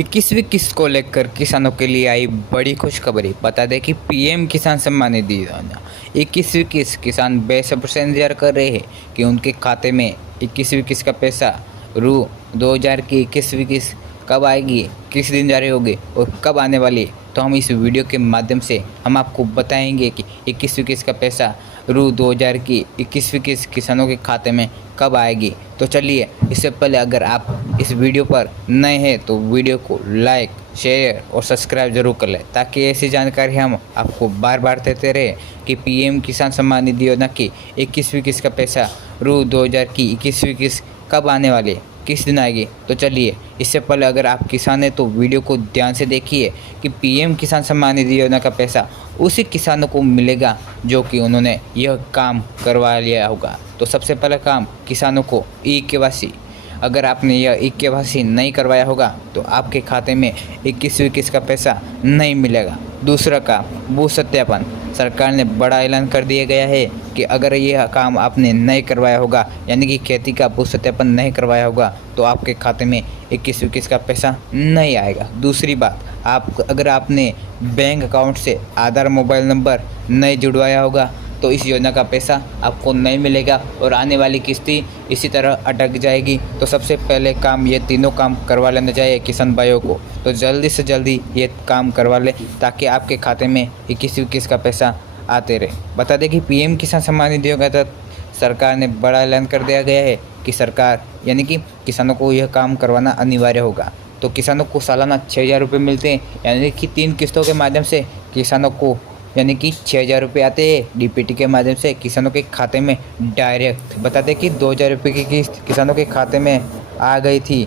21वीं किस्त को लेकर किसानों के लिए आई बड़ी खुशखबरी। बता दें कि पीएम किसान सम्मान निधि योजना 21वीं किस्त किसान बेसब्री से इंतजार कर रहे हैं कि उनके खाते में 21वीं किस्त का पैसा रू 2000 की 21वीं किस्त कब आएगी, किस दिन जारी होगी और कब आने वाली है। तो हम इस वीडियो के माध्यम से हम आपको बताएंगे कि 21वीं किस्त का पैसा रू 2000 की 21वीं किस्त किसानों के खाते में कब आएगी। तो चलिए, इससे पहले अगर आप इस वीडियो पर नए हैं तो वीडियो को लाइक, शेयर और सब्सक्राइब जरूर कर लें, ताकि ऐसी जानकारी हम आपको बार बार देते रहे कि पीएम किसान सम्मान निधि योजना की 21वीं किस्त का पैसा रू 2000 की 21वीं किस्त कब आने वाली है, किस दिन आएगी। तो चलिए, इससे पहले अगर आप किसान हैं तो वीडियो को ध्यान से देखिए कि पीएम किसान सम्मान निधि योजना का पैसा उसी किसानों को मिलेगा जो कि उन्होंने यह काम करवा लिया होगा। तो सबसे पहला काम, किसानों को ई-केवाईसी। अगर आपने यह ई-केवाईसी नहीं करवाया होगा तो आपके खाते में 21वीं किस्त का पैसा नहीं मिलेगा। दूसरा काम, भू सत्यापन। सरकार ने बड़ा ऐलान कर दिया गया है कि अगर यह काम आपने नहीं करवाया होगा, यानी कि खेती का भू सत्यापन नहीं करवाया होगा, तो आपके खाते में 21वीं किस्त का पैसा नहीं आएगा। दूसरी बात, अगर आपने बैंक अकाउंट से आधार मोबाइल नंबर नहीं जुड़वाया होगा तो इस योजना का पैसा आपको नहीं मिलेगा और आने वाली किस्ती इसी तरह अटक जाएगी। तो सबसे पहले काम, ये तीनों काम करवा लेना चाहिए किसान भाइयों को। तो जल्दी से जल्दी ये काम करवा ले ताकि आपके खाते में 21वीं किस्त का पैसा आते रहे। बता दें कि पीएम किसान सम्मान निधि योजना के तहत सरकार ने बड़ा ऐलान कर दिया गया है कि सरकार यानी कि किसानों को यह काम करवाना अनिवार्य होगा। तो किसानों को सालाना 6000 रुपये मिलते हैं, यानी कि 3 किस्तों के माध्यम से किसानों को यानी कि 6000 रुपये आते हैं डीपीटी के माध्यम से किसानों के खाते में डायरेक्ट। बता दें कि 2000 रुपये की किस्त किसानों के खाते में आ गई थी,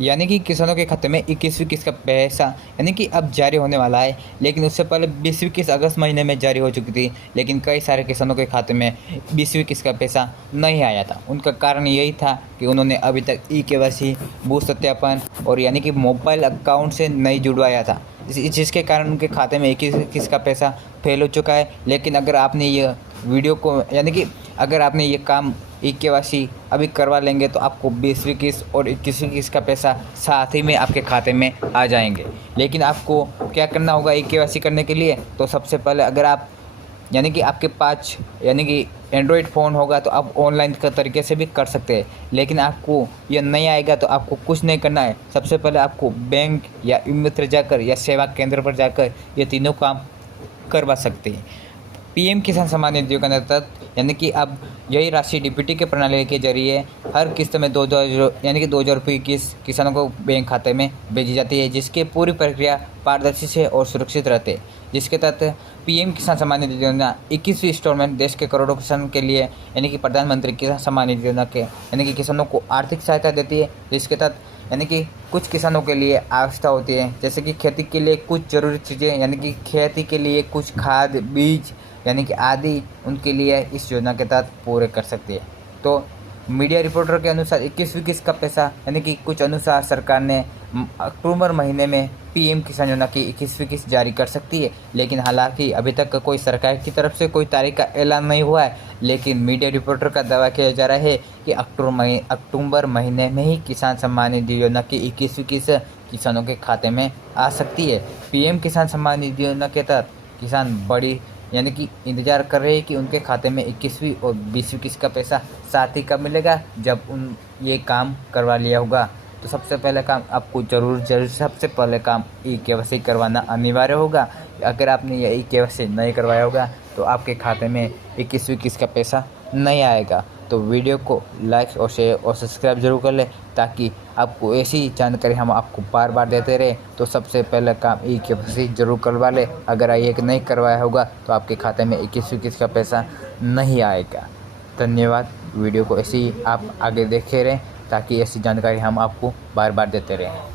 यानी कि किसानों के खाते में 21वीं किस्त का पैसा यानी कि अब जारी होने वाला है। लेकिन उससे पहले 20वीं किस्त अगस्त महीने में जारी हो चुकी थी, लेकिन कई सारे किसानों के खाते में 20वीं किस्त का पैसा नहीं आया था। उनका कारण यही था कि उन्होंने अभी तक ई-केवाईसी, भू सत्यापन और यानी कि मोबाइल अकाउंट से नहीं जुड़वाया था, जिसके कारण उनके खाते में 21वीं किस्त का पैसा फेल हो चुका है। लेकिन अगर आपने ये वीडियो को यानी कि अगर आपने ये काम ई-केवाईसी अभी करवा लेंगे तो आपको 20वीं किस्त और 21वीं किस्त का पैसा साथ ही में आपके खाते में आ जाएंगे। लेकिन आपको क्या करना होगा ई-केवाईसी करने के लिए? तो सबसे पहले अगर आप यानी कि आपके पास यानी कि एंड्रॉयड फ़ोन होगा तो आप ऑनलाइन के तरीके से भी कर सकते हैं। लेकिन आपको यह नहीं आएगा तो आपको कुछ नहीं करना है। सबसे पहले आपको बैंक या ई-मित्र जाकर या सेवा केंद्र पर जाकर ये तीनों काम करवा सकते हैं। पीएम किसान सम्मान निधि योजना के तहत यानी कि अब यही राशि डीपीटी के प्रणाली के जरिए हर किस्त में 2000 यानी कि 2000 रुपये की किस्त किसानों को बैंक खाते में भेजी जाती है, जिसकी पूरी प्रक्रिया पारदर्शी से और सुरक्षित रहते हैं। जिसके तहत पीएम किसान सम्मान निधि योजना 21वीं इंस्टॉलमेंट देश के करोड़ों किसानों के लिए यानी कि प्रधानमंत्री किसान सम्मान निधि योजना के यानी कि किसानों को आर्थिक सहायता देती है। जिसके तहत यानी कि कुछ किसानों के लिए आवश्यकता होती है, जैसे कि खेती के लिए कुछ ज़रूरी चीज़ें यानी कि खेती के लिए कुछ खाद, बीज यानी कि आदि उनके लिए इस योजना के तहत पूरे कर सकती है। तो मीडिया रिपोर्टर के अनुसार 21वीं किस्त का पैसा यानी कि कुछ अनुसार सरकार ने अक्टूबर महीने में पीएम किसान योजना की 21वीं किस्त जारी कर सकती है। लेकिन हालांकि अभी तक कोई सरकार की तरफ से कोई तारीख का ऐलान नहीं हुआ है, लेकिन मीडिया रिपोर्टर का दावा किया जा रहा है कि अक्टूबर महीने में ही किसान सम्मान निधि योजना की 21वीं किस्त किसानों के खाते में आ सकती है। पीएम किसान सम्मान निधि योजना के तहत किसान बड़ी यानी कि इंतज़ार कर रहे हैं कि उनके खाते में 21वीं और 20वीं किस्त का पैसा साथ ही कब मिलेगा, जब ये काम करवा लिया होगा। तो सबसे पहले काम आपको जरूर सबसे पहले काम ई-केवाईसी करवाना अनिवार्य होगा। अगर आपने ये ई-केवाईसी नहीं करवाया होगा तो आपके खाते में 21वीं किस्त का पैसा नहीं आएगा। तो वीडियो को लाइक और शेयर और सब्सक्राइब जरूर कर लें, ताकि आपको ऐसी जानकारी हम आपको बार बार देते रहे। तो सबसे पहले काम ई-केवाईसी जरूर करवा लें। अगर ये नहीं करवाया होगा तो आपके खाते में 21वीं किस्त का पैसा नहीं आएगा। धन्यवाद। वीडियो को ऐसे ही आप आगे देखते रहें ताकि ऐसी जानकारी हम आपको बार बार देते रहें।